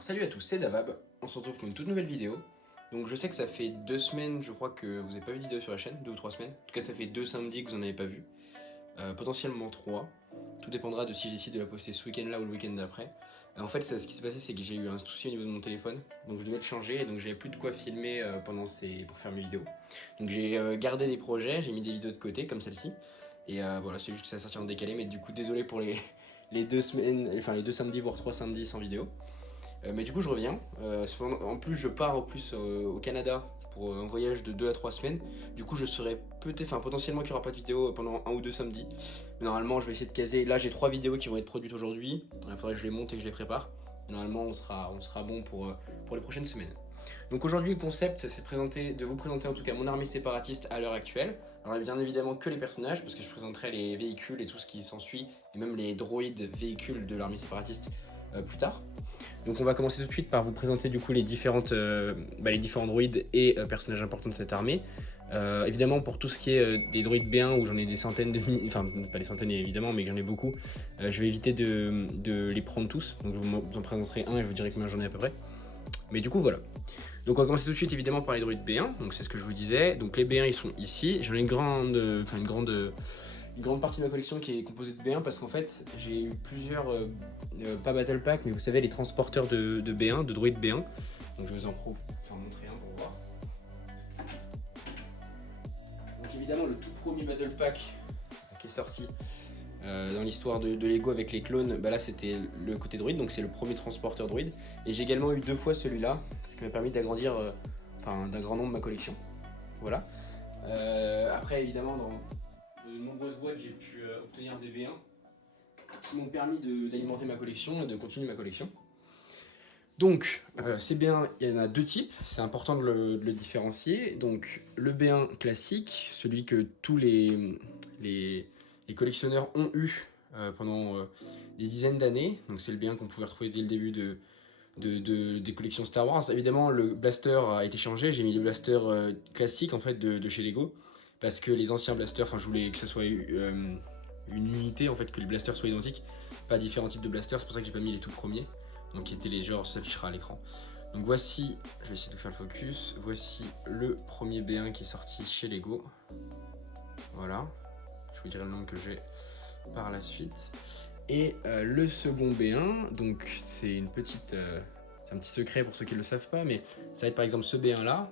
Alors salut à tous, c'est Davab, on se retrouve pour une toute nouvelle vidéo. Donc je sais que ça fait 2 semaines, je crois que vous n'avez pas vu de vidéo sur la chaîne, 2 ou 3 semaines. En tout cas ça fait 2 samedis que vous n'en avez pas vu, potentiellement 3. Tout dépendra de si j'ai décidé de la poster ce week-end là ou le week-end d'après. En fait ce qui s'est passé c'est que j'ai eu un souci au niveau de mon téléphone, donc je devais le changer et donc j'avais plus de quoi filmer pour faire mes vidéos. Donc j'ai gardé des projets, j'ai mis des vidéos de côté comme celle-ci. Et voilà, c'est juste que ça va sortir en décalé, mais du coup désolé pour les 2 semaines, enfin les 2 samedis voire 3 samedis sans vidéo. Mais du coup je reviens, en plus je pars au Canada pour un voyage de 2 à 3 semaines. Du coup je serai potentiellement qu'il n'y aura pas de vidéo pendant 1 ou 2 samedis. Mais normalement je vais essayer de caser, là j'ai 3 vidéos qui vont être produites aujourd'hui. Il faudrait que je les monte et que je les prépare. Mais normalement on sera bon pour les prochaines semaines. Donc aujourd'hui le concept c'est de vous présenter en tout cas mon armée séparatiste à l'heure actuelle. Alors bien évidemment que les personnages parce que je présenterai les véhicules et tout ce qui s'ensuit. Et même les droïdes véhicules de l'armée séparatiste plus tard. Donc on va commencer tout de suite par vous présenter du coup les différents droïdes et personnages importants de cette armée. Évidemment pour tout ce qui est des droïdes B1 où j'en ai des centaines enfin pas des centaines évidemment mais que j'en ai beaucoup, je vais éviter de les prendre tous. Donc je vous en présenterai un et je vous dirai combien j'en ai à peu près. Mais du coup voilà. Donc on va commencer tout de suite évidemment par les droïdes B1, donc c'est ce que je vous disais. Donc les B1 ils sont ici, j'en ai une grande partie de ma collection qui est composée de B1 parce qu'en fait j'ai eu plusieurs, pas battle pack mais vous savez les transporteurs de B1, de droïdes B1. Donc je vais vous en faire montrer un pour voir. Donc évidemment le tout premier battle pack qui est sorti dans l'histoire de Lego avec les clones, bah là c'était le côté droïde, donc c'est le premier transporteur droïde. Et j'ai également eu 2 fois celui-là, ce qui m'a permis d'agrandir d'un grand nombre ma collection. Voilà. Après évidemment dans de nombreuses boîtes j'ai pu obtenir des B1 qui m'ont permis d'alimenter ma collection et de continuer ma collection. Donc ces B1 il y en a 2 types, c'est important de le différencier. Donc le B1 classique, celui que tous les collectionneurs ont eu pendant des dizaines d'années. Donc c'est le B1 qu'on pouvait retrouver dès le début des collections Star Wars. Évidemment le blaster a été changé, j'ai mis le blaster classique en fait de chez Lego. Parce que les anciens blasters, enfin je voulais que ce soit une unité en fait, que les blasters soient identiques. Pas différents types de blasters, c'est pour ça que j'ai pas mis les tout premiers. Donc qui étaient les genres, ça s'affichera à l'écran. Donc voici, je vais essayer de faire le focus. Voici le premier B1 qui est sorti chez Lego. Voilà. Je vous dirai le nom que j'ai par la suite. Et le second B1, donc c'est un petit secret pour ceux qui ne le savent pas, mais ça va être par exemple ce B1 là,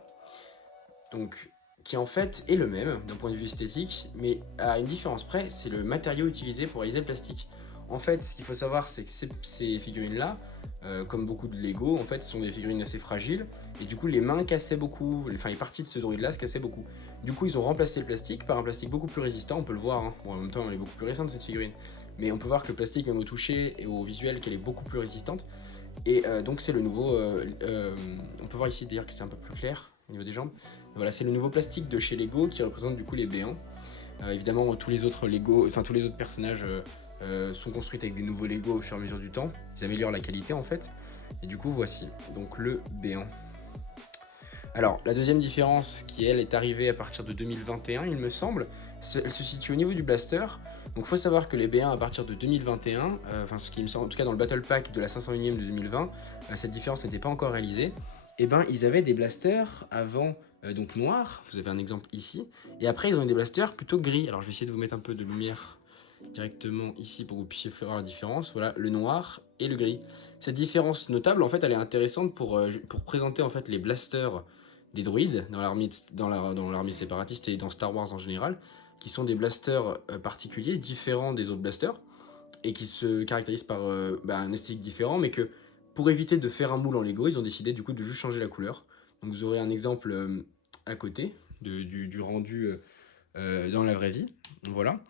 donc qui en fait est le même d'un point de vue esthétique, mais à une différence près, c'est le matériau utilisé pour réaliser le plastique. En fait, ce qu'il faut savoir, c'est que ces figurines-là, comme beaucoup de Lego, en fait, sont des figurines assez fragiles, et du coup, les mains cassaient beaucoup, les parties de ce droïde-là se cassaient beaucoup. Du coup, ils ont remplacé le plastique par un plastique beaucoup plus résistant, on peut le voir, hein. Bon, en même temps, elle est beaucoup plus récente, cette figurine, mais on peut voir que le plastique, même au toucher et au visuel, qu'elle est beaucoup plus résistante, et donc c'est le nouveau, on peut voir ici d'ailleurs que c'est un peu plus clair au niveau des jambes. Voilà, c'est le nouveau plastique de chez Lego qui représente du coup les B1. Évidemment, tous les autres personnages sont construits avec des nouveaux Lego au fur et à mesure du temps. Ils améliorent la qualité en fait. Et du coup, voici donc le B1. Alors, la deuxième différence qui, elle, est arrivée à partir de 2021, il me semble, elle se situe au niveau du blaster. Donc, il faut savoir que les B1 à partir de 2021, ce qui me semble, en tout cas dans le Battle Pack de la 501ème de 2020, cette différence n'était pas encore réalisée. Et ben, ils avaient des blasters avant donc noirs, vous avez un exemple ici, et après ils ont eu des blasters plutôt gris. Alors, je vais essayer de vous mettre un peu de lumière directement ici pour que vous puissiez voir la différence. Voilà, le noir et le gris. Cette différence notable, en fait, elle est intéressante pour présenter en fait les blasters des droïdes dans l'armée séparatiste et dans Star Wars en général, qui sont des blasters particuliers, différents des autres blasters, et qui se caractérisent par un esthétique différent, mais que pour éviter de faire un moule en Lego, ils ont décidé du coup de juste changer la couleur. Donc vous aurez un exemple à côté du rendu dans la vraie vie. Voilà.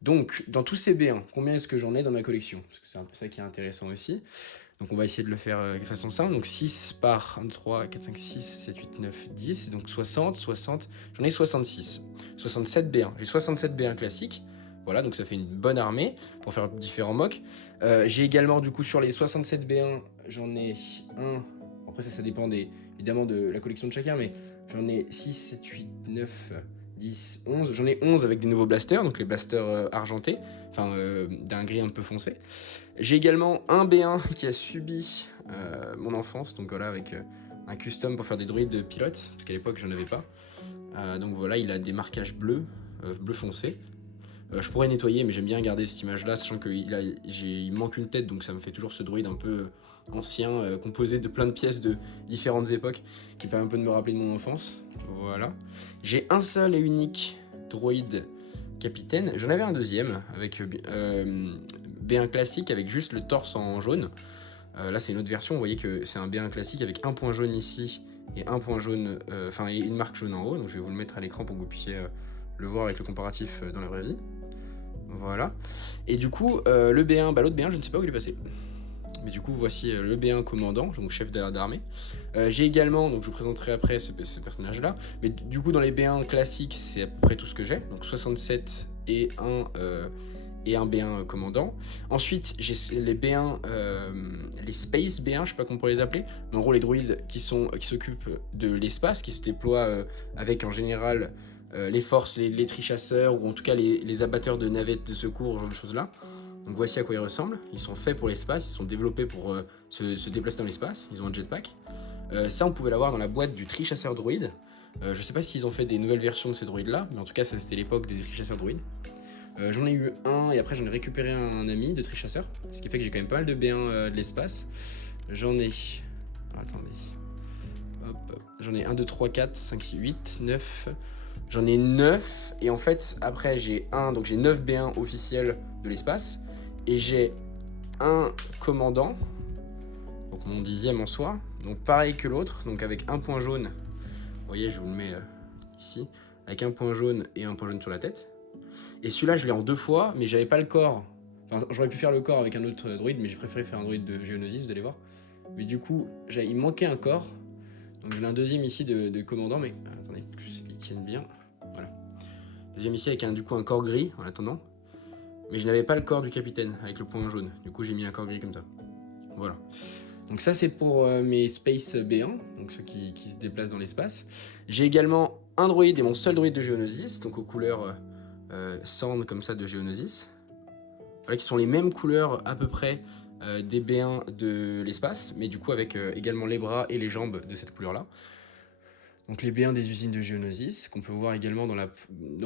Donc, dans tous ces B1, combien est-ce que j'en ai dans ma collection? Parce que c'est un peu ça qui est intéressant aussi. Donc, on va essayer de le faire de façon simple. Donc, 6 par 1, 3, 4, 5, 6, 7, 8, 9, 10. Donc, 60. J'en ai 66. 67 B1. J'ai 67 B1 classiques. Voilà, donc ça fait une bonne armée pour faire différents mocks. J'ai également, du coup, sur les 67 B1, j'en ai un. Après, ça dépend évidemment de la collection de chacun, mais j'en ai 6, 7, 8, 9... 10, 11, j'en ai 11 avec des nouveaux blasters, donc les blasters argentés, d'un gris un peu foncé. J'ai également un B1 qui a subi mon enfance, donc voilà, avec un custom pour faire des droïdes pilotes, parce qu'à l'époque j'en avais pas. Donc voilà, il a des marquages bleus, bleu foncé. Je pourrais nettoyer, mais j'aime bien garder cette image-là, sachant qu'il manque une tête, donc ça me fait toujours ce droïde un peu ancien, composé de plein de pièces de différentes époques, qui permet un peu de me rappeler de mon enfance. Voilà. J'ai un seul et unique droïde capitaine. J'en avais un deuxième, avec B1 classique, avec juste le torse en jaune. Là, c'est une autre version, vous voyez que c'est un B1 classique, avec un point jaune ici, et un point jaune, et une marque jaune en haut, donc je vais vous le mettre à l'écran pour que vous puissiez le voir avec le comparatif dans la vraie vie. Voilà. Et du coup, le B1, l'autre B1, je ne sais pas où il est passé. Mais du coup, voici le B1 commandant, donc chef d'armée. J'ai également, donc je vous présenterai après ce personnage-là. Mais du coup, dans les B1 classiques, c'est à peu près tout ce que j'ai. Donc 67 et un B1 commandant. Ensuite, j'ai les B1, les Space B1, je sais pas comment on pourrait les appeler. Mais en gros, les droïdes qui s'occupent de l'espace, qui se déploient avec en général les forces, les trichasseurs, ou en tout cas les abatteurs de navettes de secours, ce genre de choses-là. Donc voici à quoi ils ressemblent. Ils sont faits pour l'espace, ils sont développés pour se déplacer dans l'espace. Ils ont un jetpack. Ça, on pouvait l'avoir dans la boîte du trichasseur droïde. Je sais pas s'ils ont fait des nouvelles versions de ces droïdes-là, mais en tout cas, ça c'était l'époque des trichasseurs droïdes. J'en ai eu un et après j'en ai récupéré un ami de trichasseur, ce qui fait que j'ai quand même pas mal de B1 de l'espace. J'en ai... attendez. Hop. J'en ai 1, 2, 3, 4, 5, 6, 8, 9... J'en ai 9 et en fait après j'ai 9 B1 officiels de l'espace et j'ai un commandant, donc mon 10e en soi, donc pareil que l'autre, donc avec un point jaune, vous voyez je vous le mets ici, avec un point jaune et un point jaune sur la tête. Et celui-là je l'ai en 2 fois mais j'avais pas le corps, enfin j'aurais pu faire le corps avec un autre droïde mais j'ai préféré faire un droïde de Geonosis, vous allez voir. Mais du coup il me manquait un corps, donc j'en ai un deuxième ici de commandant mais attendez, plus ils tiennent bien. Voilà. Deuxième ici avec du coup un corps gris en attendant. Mais je n'avais pas le corps du capitaine avec le point jaune. Du coup j'ai mis un corps gris comme ça. Voilà. Donc ça c'est pour mes Space B1, donc ceux qui se déplacent dans l'espace. J'ai également un droïde et mon seul droïde de Geonosis, donc aux couleurs sand comme ça de Geonosis. Voilà, qui sont les mêmes couleurs à peu près des B1 de l'espace, mais du coup avec également les bras et les jambes de cette couleur là. Donc les B1 des usines de Geonosis, qu'on peut voir également dans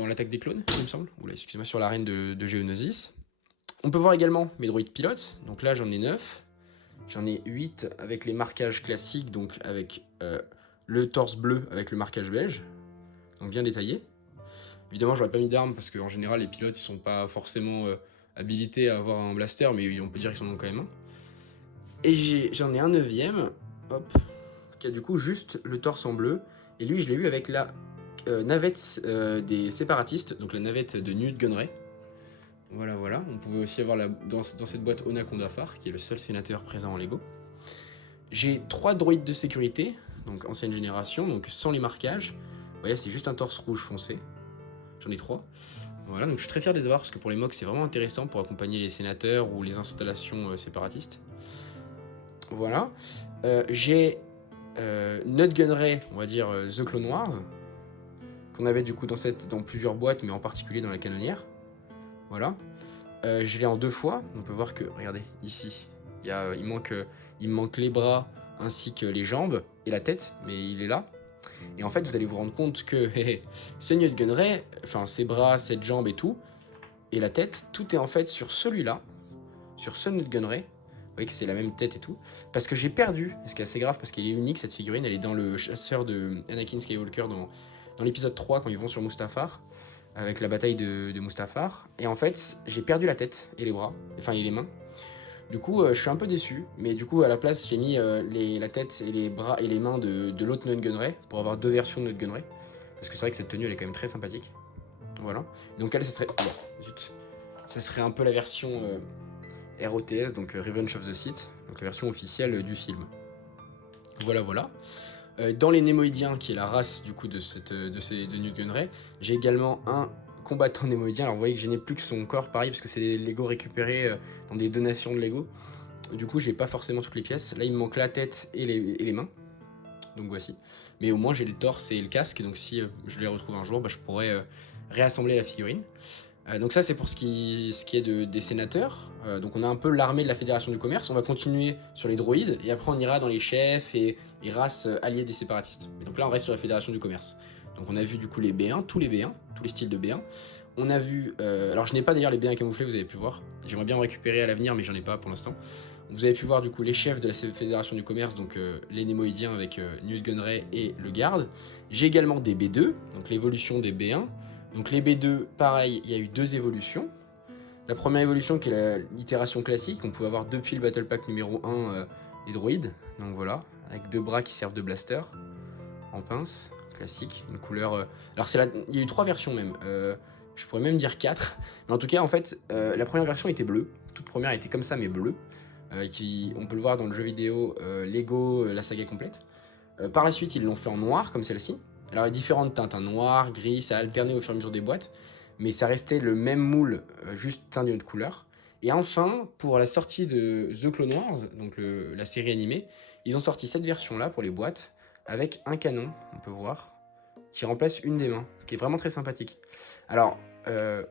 l'attaque des clones, il me semble. Oula, excusez-moi, sur l'arène de Geonosis. On peut voir également mes droïdes pilotes. Donc là, j'en ai 9. J'en ai 8 avec les marquages classiques, donc avec le torse bleu avec le marquage beige. Donc bien détaillé. Évidemment, j'aurais pas mis d'armes parce qu'en général, les pilotes, ils sont pas forcément habilités à avoir un blaster, mais on peut dire qu'ils en ont quand même un. Et j'en ai un 9e, hop, qui a du coup juste le torse en bleu. Et lui, je l'ai eu avec la navette des séparatistes, donc la navette de Newt Gunray. Voilà, voilà. On pouvait aussi avoir dans cette boîte Onaconda Far, qui est le seul sénateur présent en Lego. J'ai 3 droïdes de sécurité, donc ancienne génération, donc sans les marquages. Vous voyez, c'est juste un torse rouge foncé. J'en ai 3. Voilà, donc je suis très fier de les avoir, parce que pour les mocks, c'est vraiment intéressant pour accompagner les sénateurs ou les installations séparatistes. Voilà. J'ai Nut Gunray, on va dire The Clone Wars, qu'on avait du coup dans plusieurs boîtes, mais en particulier dans la canonnière. Voilà. Je l'ai en 2 fois. On peut voir que, regardez, ici, il me manque les bras ainsi que les jambes et la tête, mais il est là. Et en fait, vous allez vous rendre compte que ce Nut Gunray, enfin ses bras, cette jambe et tout, et la tête, tout est en fait sur celui-là, sur ce Nut Gunray. Vous voyez que c'est la même tête et tout. Parce que j'ai perdu, ce qui est assez grave parce qu'elle est unique cette figurine, elle est dans le chasseur de Anakin Skywalker dans l'épisode 3 quand ils vont sur Mustafar, avec la bataille de Mustafar. Et en fait, j'ai perdu la tête et les bras, enfin et les mains. Du coup, je suis un peu déçu, mais du coup à la place j'ai mis la tête et les bras et les mains de l'autre Nut Gunray pour avoir 2 versions de Nut Gunray. Parce que c'est vrai que cette tenue elle est quand même très sympathique. Voilà. Donc elle, ça serait... Oh, zut. Ça serait un peu la version... ROTS, donc Revenge of the Sith, donc la version officielle du film. Voilà, voilà. Dans les Némoïdiens, qui est la race du coup de Newt Gunray, j'ai également un combattant némoïdien. Alors vous voyez que je n'ai plus que son corps, pareil, parce que c'est des Lego récupérés dans des donations de Lego. Du coup, j'ai pas forcément toutes les pièces. Là, il me manque la tête et les mains. Donc voici. Mais au moins, j'ai le torse et le casque. Donc si je les retrouve un jour, je pourrais réassembler la figurine. Donc ça c'est pour ce qui est des sénateurs. Donc on a un peu l'armée de la Fédération du Commerce. On va continuer sur les droïdes et après on ira dans les chefs et les races alliées des séparatistes. Et donc là on reste sur la Fédération du Commerce. Donc on a vu du coup les B1, tous les B1, tous les styles de B1. On a vu, alors je n'ai pas d'ailleurs les B1 camouflés, vous avez pu voir. J'aimerais bien en récupérer à l'avenir mais j'en ai pas pour l'instant. Vous avez pu voir du coup les chefs de la Fédération du Commerce, donc les Némoïdiens avec Newt Gunray et le garde. J'ai également des B2, donc l'évolution des B1. Donc les B2, pareil, il y a eu 2 évolutions. La première évolution qui est l'itération classique, on pouvait avoir depuis le Battle Pack numéro 1 des droïdes. Donc voilà, avec 2 bras qui servent de blaster en pince, classique, une couleur... Alors il y a eu 3 versions même, je pourrais même dire 4. Mais en tout cas, en fait, la première version était bleue. Toute première était comme ça, mais bleue. On peut le voir dans le jeu vidéo Lego, la saga complète. Par la suite, ils l'ont fait en noir, comme celle-ci. Alors il y a différentes teintes, noir, gris, ça a alterné au fur et à mesure des boîtes, mais ça restait le même moule, juste teint d'une autre couleur. Et enfin, pour la sortie de The Clone Wars, donc la série animée, ils ont sorti cette version-là pour les boîtes, avec un canon, on peut voir, qui remplace une des mains, qui est vraiment très sympathique. Alors,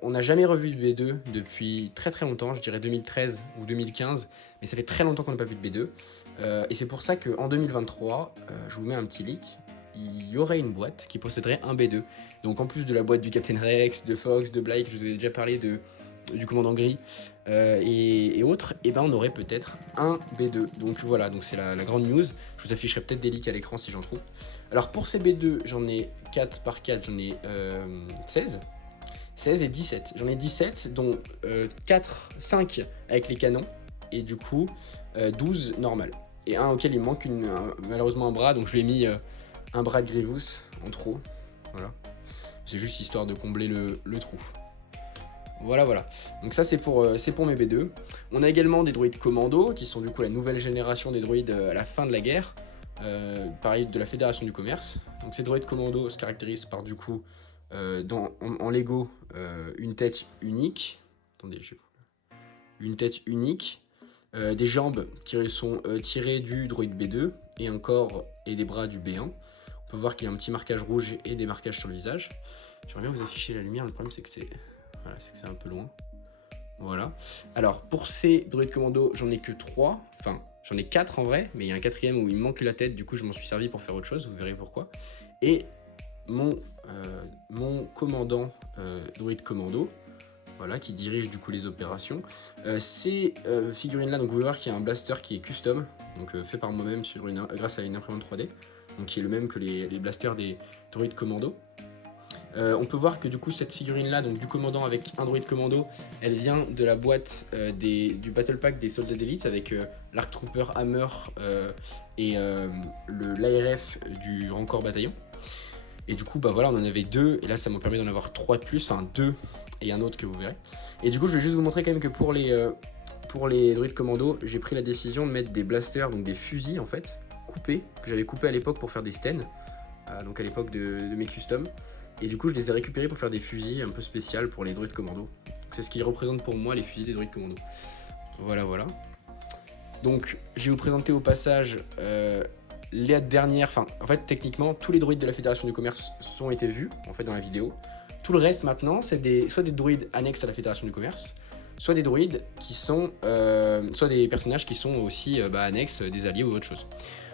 on n'a jamais revu de B2 depuis très très longtemps, je dirais 2013 ou 2015, mais ça fait très longtemps qu'on n'a pas vu de B2. Et c'est pour ça qu'en 2023, je vous mets un petit leak, il y aurait une boîte qui posséderait un B2. Donc en plus de la boîte du Captain Rex, de Fox, de Blake, je vous ai déjà parlé du commandant gris et autres, et ben on aurait peut-être un B2. Donc voilà, donc c'est la grande news. Je vous afficherai peut-être des leaks à l'écran si j'en trouve. Alors pour ces B2, j'en ai 4 par 4, j'en ai 16. 16 et 17. J'en ai 17, dont 5 avec les canons, et du coup 12 normales. Et un auquel il manque malheureusement un bras, donc je lui ai mis un bras de Grievous en trop. Voilà. C'est juste histoire de combler le trou. Voilà. Donc ça c'est pour mes B2. On a également des droïdes commando, qui sont du coup la nouvelle génération des droïdes à la fin de la guerre. Pareil, de la Fédération du Commerce. Donc ces droïdes commando se caractérisent par du coup en Lego une tête unique. Attendez, une tête unique, des jambes qui sont tirées du droïde B2 et un corps et des bras du B1. On peut voir qu'il y a un petit marquage rouge et des marquages sur le visage. J'aimerais bien vous afficher la lumière, le problème c'est que c'est un peu loin. Voilà. Alors pour ces droïdes commando, j'en ai que 3, enfin j'en ai 4 en vrai, mais il y a un 4e où il me manque la tête, du coup je m'en suis servi pour faire autre chose, vous verrez pourquoi. Et mon commandant droïde commando, voilà, qui dirige du coup les opérations. Ces figurines là, donc vous pouvez voir qu'il y a un blaster qui est custom, donc fait par moi-même grâce à une imprimante 3D, donc qui est le même que les blasters des droïdes commando. On peut voir que du coup cette figurine là, donc du commandant avec un droïde commando, elle vient de la boîte du Battle Pack des soldats d'élite avec l'Arc Trooper Hammer et l'ARF du Rancor Bataillon. Et du coup bah voilà, on en avait 2 et là ça m'a permis d'en avoir 3 de plus, enfin 2 et un autre que vous verrez. Et du coup je vais juste vous montrer quand même que pour les droïdes commando, j'ai pris la décision de mettre des blasters, donc des fusils en fait, coupés, que j'avais coupés à l'époque pour faire des stens, donc à l'époque de mes customs. Et du coup je les ai récupérés pour faire des fusils un peu spéciaux pour les droïdes commando. C'est ce qui représente pour moi les fusils des droïdes commando. Voilà. Donc je vais vous présenter au passage les dernières, enfin en fait techniquement tous les droïdes de la Fédération du Commerce sont été vus en fait dans la vidéo. Tout le reste maintenant c'est soit des droïdes annexes à la Fédération du Commerce, soit des droïdes qui sont, soit des personnages qui sont aussi annexes, des alliés ou autre chose.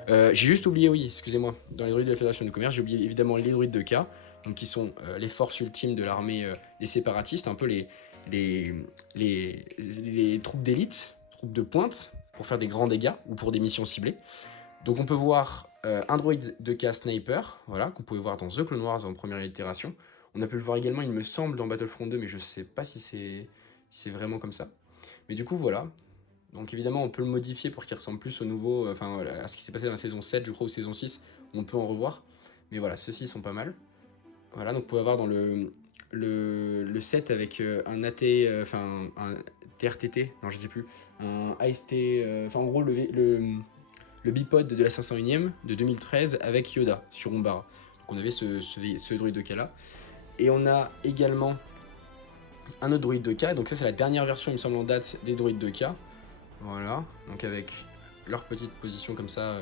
J'ai juste oublié, oui, excusez-moi, dans les droïdes de la Fédération du Commerce, j'ai oublié évidemment les droïdes de K, donc qui sont les forces ultimes de l'armée des séparatistes, un peu les troupes d'élite, troupes de pointe, pour faire des grands dégâts ou pour des missions ciblées. Donc on peut voir un droïde de K sniper, voilà, que vous pouvez voir dans The Clone Wars en première itération. On a pu le voir également, il me semble, dans Battlefront 2, mais je sais pas si c'est vraiment comme ça. Mais du coup, voilà. Donc évidemment, on peut le modifier pour qu'il ressemble plus au nouveau, enfin à ce qui s'est passé dans la saison 7, je crois, ou saison 6, on peut en revoir. Mais voilà, ceux-ci sont pas mal. Voilà, donc vous pouvez avoir dans le set avec un AT, enfin un TRTT, non je sais plus, un AST, enfin en gros le bipod de la 501ème de 2013 avec Yoda sur Umbara. Donc on avait ce droïde de K là. Et on a également un autre droïde de K, donc ça c'est la dernière version il me semble en date des droïdes de K. Voilà, donc avec leur petite position comme ça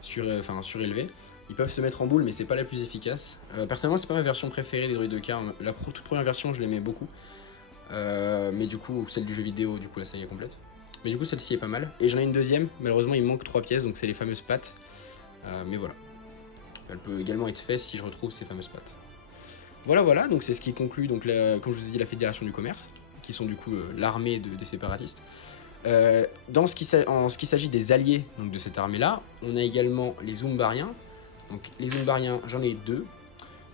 surélevée. Ils peuvent se mettre en boule mais c'est pas la plus efficace. Personnellement c'est pas ma version préférée des droïdes de K, la toute première version je l'aimais beaucoup. Mais du coup, celle du jeu vidéo, du coup la saga complète. Mais du coup, celle-ci est pas mal. Et j'en ai une deuxième, malheureusement, il me manque 3 pièces, donc c'est les fameuses pattes. Mais voilà. Elle peut également être faite si je retrouve ces fameuses pattes. Voilà, donc c'est ce qui conclut, donc, comme je vous ai dit, la Fédération du Commerce, qui sont du coup l'armée des séparatistes. En ce qui s'agit des alliés donc, de cette armée-là, on a également les Umbariens. Donc les Umbariens, j'en ai 2.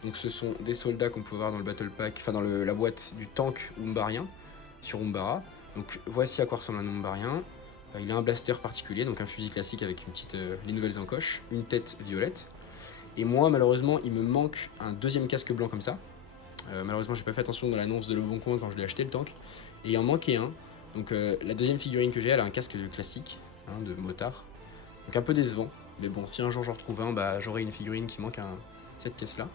Donc ce sont des soldats qu'on peut voir dans le Battle Pack, enfin dans la boîte du tank Umbarien, sur Umbara. Donc voici à quoi ressemble un Umbarien. Il a un blaster particulier, donc un fusil classique avec les nouvelles encoches, une tête violette. Et moi, malheureusement, il me manque un deuxième casque blanc comme ça. Malheureusement, j'ai pas fait attention dans l'annonce de Le Bon Coin quand je l'ai acheté le tank. Et il en manquait un. Donc la deuxième figurine que j'ai, elle a un casque classique, de motard. Donc un peu décevant. Mais bon, si un jour j'en retrouve un, bah, j'aurai une figurine qui manque cette pièce-là.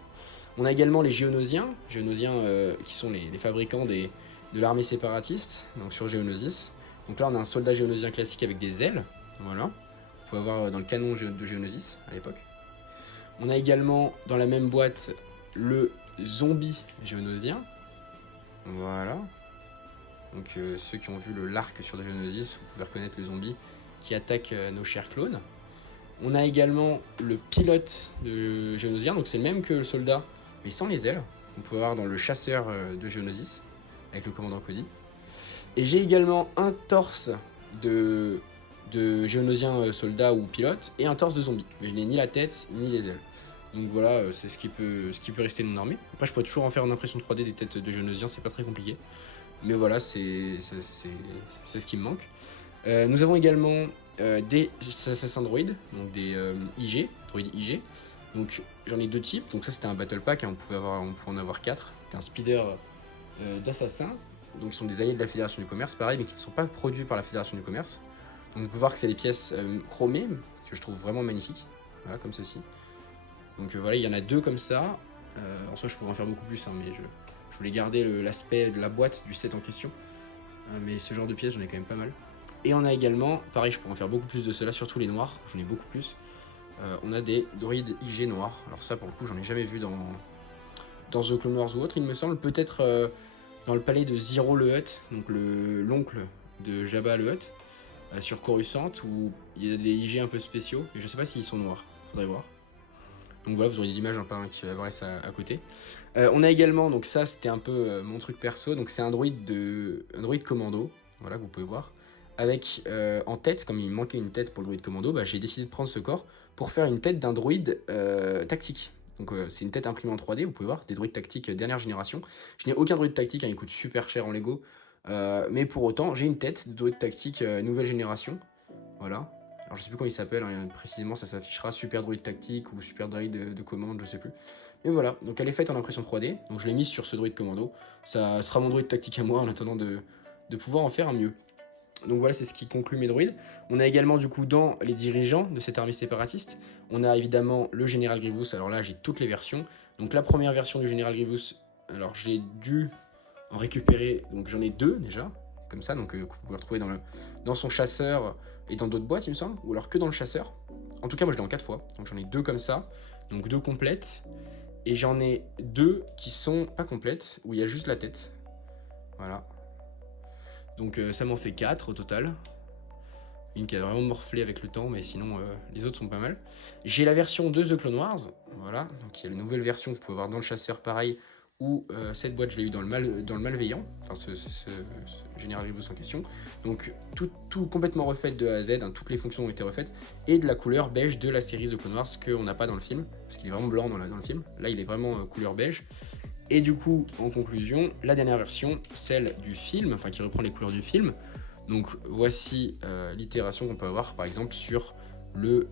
On a également les Géonosiens, qui sont les fabricants de l'armée séparatiste, donc sur Géonosis. Donc là, on a un soldat géonosien classique avec des ailes, voilà. On peut avoir dans le canon de Géonosis à l'époque. On a également dans la même boîte le zombie géonosien, voilà. Donc ceux qui ont vu l'arc sur Géonosis, vous pouvez reconnaître le zombie qui attaque nos chers clones. On a également le pilote de Géonosien, donc c'est le même que le soldat, mais sans les ailes. On peut voir dans le chasseur de Géonosis, avec le commandant Cody. Et j'ai également un torse de Géonosien soldat ou pilote, et un torse de zombie. Mais je n'ai ni la tête, ni les ailes. Donc voilà, c'est ce qui peut rester de mon armée. Après, je pourrais toujours en faire une impression 3D des têtes de Géonosiens, c'est pas très compliqué. Mais voilà, c'est ce qui me manque. Nous avons également des assassins droïdes, donc des droïdes IG. Donc j'en ai 2 types, donc ça c'était un battle pack, on pouvait en avoir 4. Un speeder d'assassins, donc ils sont des alliés de la Fédération du Commerce, pareil, mais qui ne sont pas produits par la Fédération du Commerce. Donc on peut voir que c'est des pièces chromées, que je trouve vraiment magnifiques, voilà, comme ceci. Donc voilà, il y en a 2 comme ça. En soi je pourrais en faire beaucoup plus, mais je voulais garder l'aspect de la boîte du set en question. Mais ce genre de pièces, j'en ai quand même pas mal. Et on a également, pareil, je pourrais en faire beaucoup plus de cela, surtout les noirs, j'en ai beaucoup plus. On a des droïdes IG noirs. Alors ça, pour le coup, j'en ai jamais vu dans The Clone Wars ou autre, il me semble. Peut-être dans le palais de Ziro le Hutt, donc l'oncle de Jabba le Hutt, sur Coruscant, où il y a des IG un peu spéciaux. Et je sais pas s'ils sont noirs, faudrait voir. Donc voilà, vous aurez des images un peu qui apparaissent à côté. On a également, donc ça c'était un peu mon truc perso, donc c'est un droïde commando, voilà, que vous pouvez voir. Avec en tête, comme il me manquait une tête pour le droïde commando, bah, j'ai décidé de prendre ce corps pour faire une tête d'un droïde tactique. Donc c'est une tête imprimée en 3D, vous pouvez voir, des droïdes tactiques dernière génération. Je n'ai aucun droïde tactique, il coûte super cher en Lego. Mais pour autant, j'ai une tête de droïde tactique nouvelle génération. Voilà. Alors je sais plus comment il s'appelle, précisément ça s'affichera Super Droid Tactique ou Super Droid de commande, je sais plus. Et voilà, donc elle est faite en impression 3D, donc je l'ai mise sur ce droïde commando. Ça sera mon droïde tactique à moi en attendant de pouvoir en faire un mieux. Donc voilà, c'est ce qui conclut mes droïdes. On a également du coup dans les dirigeants de cette armée séparatiste, on a évidemment le Général Grievous, alors là j'ai toutes les versions. Donc la première version du Général Grievous, alors j'ai dû en récupérer, donc j'en ai 2 déjà, comme ça, donc vous pouvez retrouver dans son chasseur et dans d'autres boîtes il me semble, ou alors que dans le chasseur. En tout cas moi je l'ai en 4 fois, donc j'en ai 2 comme ça, donc 2 complètes, et j'en ai 2 qui sont pas complètes, où il y a juste la tête, voilà. Donc ça m'en fait 4 au total. Une qui a vraiment morflé avec le temps, mais sinon les autres sont pas mal. J'ai la version de The Clone Wars, voilà, donc il y a la nouvelle version que vous pouvez voir dans le chasseur pareil, où cette boîte je l'ai eu dans le malveillant, enfin ce Général Grievous en question. Donc tout complètement refait de A à Z, toutes les fonctions ont été refaites, et de la couleur beige de la série The Clone Wars qu'on n'a pas dans le film, parce qu'il est vraiment blanc dans le film. Là il est vraiment couleur beige. Et du coup, en conclusion, la dernière version, celle du film, enfin qui reprend les couleurs du film. Donc voici l'itération qu'on peut avoir par exemple sur le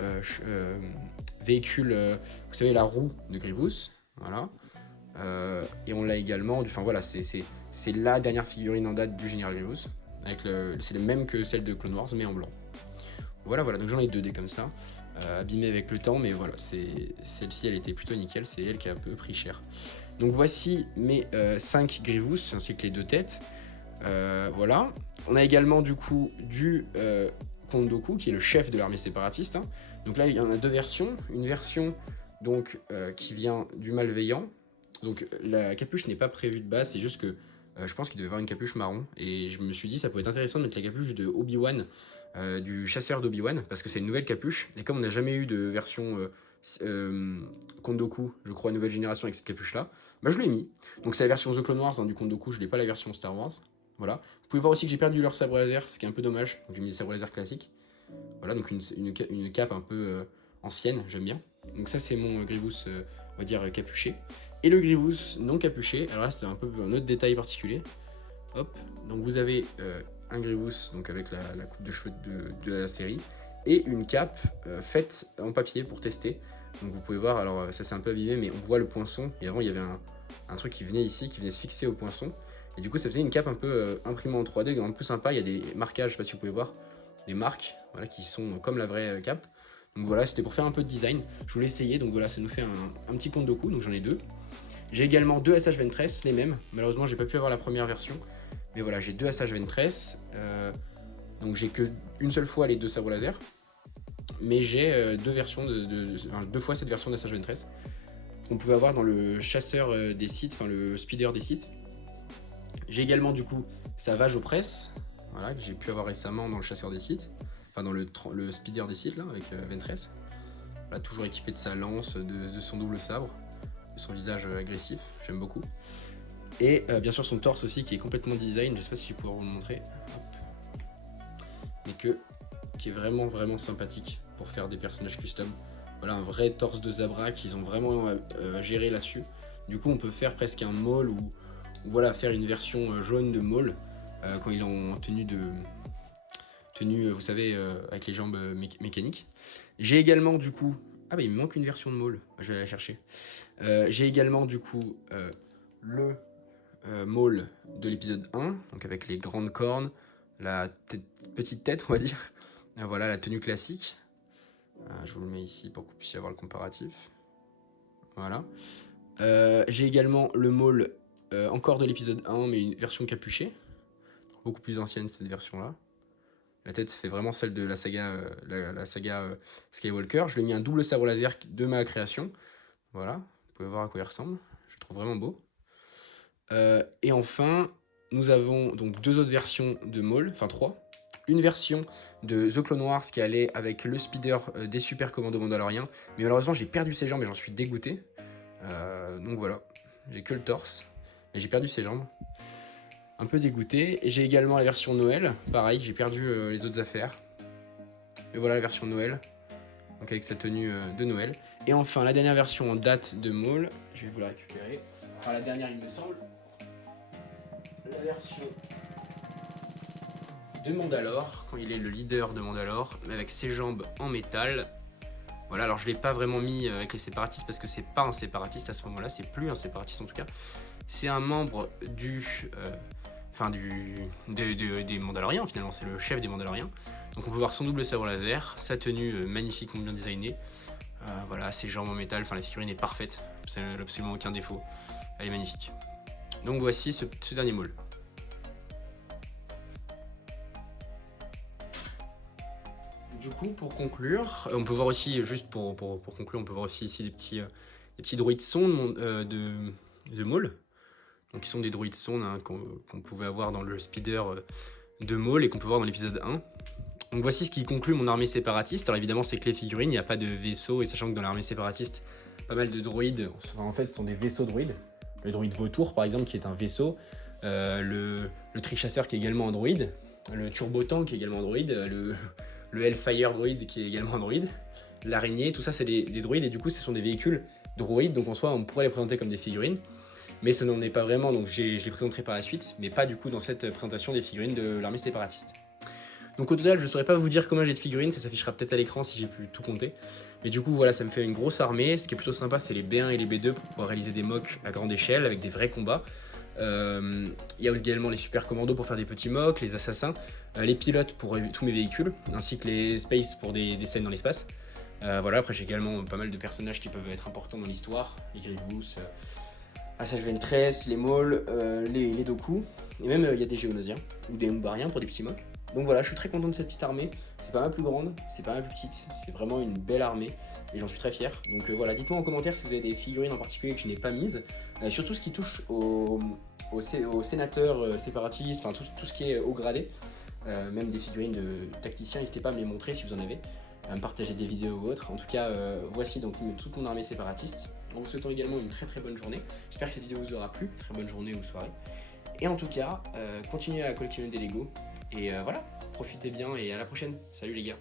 véhicule, vous savez la roue de Grievous, voilà. Et on l'a également, enfin voilà, c'est la dernière figurine en date du Général Grievous, c'est le même que celle de Clone Wars mais en blanc. Voilà, donc j'en ai 2 dés comme ça, abîmées avec le temps, mais voilà, celle-ci elle était plutôt nickel, c'est elle qui a un peu pris cher. Donc voici mes 5 Grievous ainsi que les 2 têtes. Voilà. On a également du coup du Count Dooku qui est le chef de l'armée séparatiste. Donc là il y en a 2 versions. Une version donc qui vient du malveillant. Donc la capuche n'est pas prévue de base, c'est juste que Je pense qu'il devait avoir une capuche marron. Et je me suis dit, ça pourrait être intéressant de mettre la capuche de Obi-Wan, du chasseur d'Obi-Wan, parce que c'est une nouvelle capuche. Et comme on n'a jamais eu de version Kondoku, je crois, nouvelle génération avec cette capuche-là, bah, je l'ai mis. Donc c'est la version The Clone Wars hein, du Kondoku, je n'ai pas la version Star Wars. Voilà. Vous pouvez voir aussi que j'ai perdu leur sabre laser, ce qui est un peu dommage. Donc j'ai mis des sabres laser classiques. Voilà, donc une cape un peu ancienne, j'aime bien. Donc ça c'est mon Grievous, on va dire capuché. Et le Grievous non capuché, alors là c'est un peu un autre détail particulier. Hop, donc vous avez un Grievous donc avec la coupe de cheveux de la série et une cape faite en papier pour tester. Donc vous pouvez voir, alors ça c'est un peu abîmé mais on voit le poinçon et avant il y avait un truc qui venait ici, qui venait se fixer au poinçon. Et du coup ça faisait une cape un peu imprimée en 3D, un peu sympa, il y a des marquages, je sais pas si vous pouvez voir, des marques voilà, qui sont comme la vraie cape. Donc voilà, c'était pour faire un peu de design. Je voulais essayer, donc voilà, ça nous fait un petit Kondoku, donc j'en ai deux. J'ai également deux SH Ventress, les mêmes. Malheureusement, j'ai pas pu avoir la première version. Mais voilà, j'ai deux SH Ventress. Donc j'ai que une seule fois les deux sabres laser. Mais j'ai deux versions deux fois cette version d'SH Ventress qu'on pouvait avoir dans le chasseur des sites, enfin le speeder des sites. J'ai également du coup Savage aux presses, voilà, que j'ai pu avoir récemment dans le chasseur des sites, enfin dans le speeder des sites là avec Ventress. Voilà, toujours équipé de sa lance, de son double sabre, de son visage agressif, j'aime beaucoup. Et bien sûr son torse aussi qui est complètement design, je sais pas si je pourrais vous le montrer. Hop. Mais qui est vraiment sympathique pour faire des personnages custom. Voilà un vrai torse de Zabra qu'ils ont vraiment géré là-dessus. Du coup on peut faire presque un maul ou voilà, faire une version jaune de Maul quand il est en tenue vous savez, avec les jambes mécaniques. J'ai également du coup, ah bah il me manque une version de Maul, je vais aller la chercher. J'ai également du coup le Maul de l'épisode 1, donc avec les grandes cornes, la petite tête on va dire. Voilà la tenue classique. Je vous le mets ici pour que vous puissiez avoir le comparatif. Voilà. J'ai également le Maul encore de l'épisode 1, mais une version capuchée. Beaucoup plus ancienne cette version-là. La tête fait vraiment celle de la saga, la saga Skywalker. Je lui ai mis un double sabre laser de ma création. Voilà, vous pouvez voir à quoi il ressemble. Je le trouve vraiment beau. Et enfin, nous avons donc deux autres versions de Maul, enfin trois. Une version de The Clone Wars qui allait avec le speeder des super commandos mandaloriens. Mais malheureusement, j'ai perdu ses jambes et j'en suis dégoûté. Donc voilà, j'ai que le torse. Et j'ai perdu ses jambes. Un peu dégoûté. Et j'ai également la version Noël. Pareil, j'ai perdu les autres affaires. Et voilà la version Noël. Donc avec sa tenue de Noël. Et enfin, la dernière version en date de Maul. Je vais vous la récupérer. Enfin, la dernière, il me semble. La version de Mandalore. Quand il est le leader de Mandalore. Avec ses jambes en métal. Voilà, alors je ne l'ai pas vraiment mis avec les séparatistes parce que c'est pas un séparatiste à ce moment-là. C'est plus un séparatiste en tout cas. C'est un membre des Mandaloriens finalement, c'est le chef des Mandaloriens. Donc on peut voir son double sabre laser, sa tenue magnifiquement bien designée. Voilà, ses jambes en métal, enfin la figurine est parfaite, ça n'a absolument aucun défaut. Elle est magnifique. Donc voici ce dernier Maul. Du coup, pour conclure, on peut voir aussi, juste pour conclure, on peut voir aussi ici des petits droïdes sondes de Maul. Donc, qui sont des droïdes sondes hein, qu'on pouvait avoir dans le speeder de Maul et qu'on peut voir dans l'épisode 1. Donc voici ce qui conclut mon armée séparatiste. Alors évidemment, c'est que les figurines, il n'y a pas de vaisseau, et sachant que dans l'armée séparatiste, pas mal de droïdes, en fait, sont des vaisseaux droïdes. Le droïde Vautour, par exemple, qui est un vaisseau. Le Trichasseur, qui est également un droïde. Le Turbotank, qui est également un droïde. Le Hellfire droïde, qui est également un droïde. L'araignée, tout ça, c'est des droïdes, et du coup, ce sont des véhicules droïdes. Donc en soi, on pourrait les présenter comme des figurines. Mais ce n'en est pas vraiment, donc je les présenterai par la suite, mais pas du coup dans cette présentation des figurines de l'armée séparatiste. Donc au total, je ne saurais pas vous dire combien j'ai de figurines, ça s'affichera peut-être à l'écran si j'ai pu tout compter. Mais du coup, voilà, ça me fait une grosse armée. Ce qui est plutôt sympa, c'est les B1 et les B2 pour pouvoir réaliser des mocks à grande échelle avec des vrais combats. Il y a également les super commandos pour faire des petits mocks, les assassins, les pilotes pour tous mes véhicules, ainsi que les space pour des scènes dans l'espace. Voilà, après j'ai également pas mal de personnages qui peuvent être importants dans l'histoire, les Grievous, SH Ventress, les Maul, les Doku, et même il y a des Géonosiens ou des Umbariens pour des petits mocks. Donc voilà, je suis très content de cette petite armée. C'est pas ma plus grande, c'est pas ma plus petite, c'est vraiment une belle armée et j'en suis très fier. Donc voilà, dites-moi en commentaire si vous avez des figurines en particulier que je n'ai pas mises. Surtout ce qui touche aux sénateurs séparatistes, enfin tout ce qui est haut gradé, même des figurines de tacticiens, n'hésitez pas à me les montrer si vous en avez, à me partager des vidéos ou autres. En tout cas, voici donc toute mon armée séparatiste. En vous souhaitant également une très bonne journée. J'espère que cette vidéo vous aura plu. Très bonne journée ou soirée. Et en tout cas, continuez à collectionner des Lego. Et voilà, profitez bien et à la prochaine. Salut les gars.